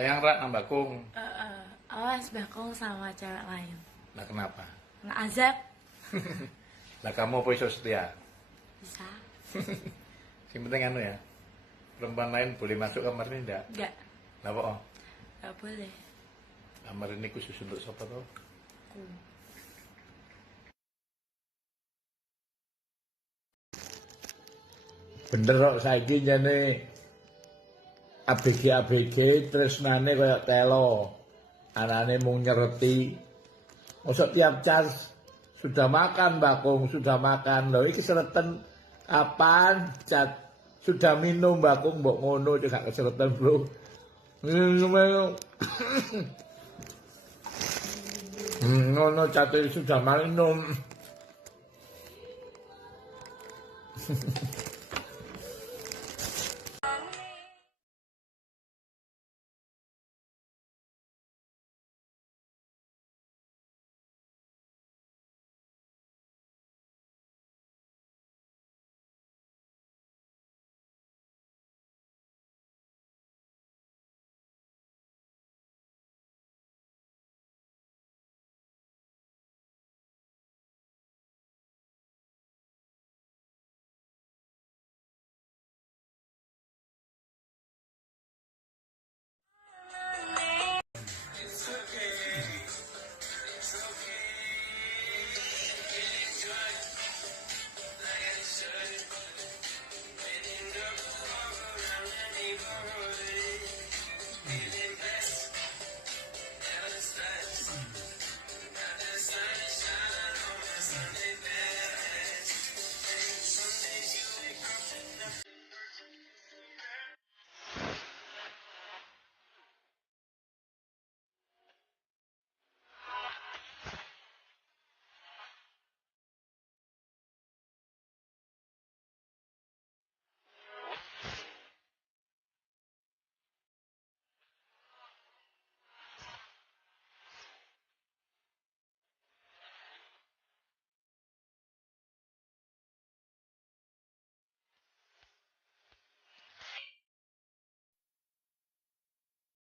Sayang Ra nambah kung. Awas bakong sama cewek lain. Nah kenapa? Nggak azab. Lah kamu apa iso setia? Bisa. Yang penting anu ya. Perempuan lain boleh masuk kamar ini enggak? Nggak. Kenapa oh? Nggak boleh. Kamar ini khusus untuk siapa tuh? Aku. Bener kok saiki jane ABG tresnane kaya telo. Anane mung nyereti. Mosok tiap cas sudah makan Bakung, sudah makan. Lho iki sereten kapan? Cat sudah minum Bakung mbok ngono cek gak kesereten, Bro. Ngono cat sudah minum.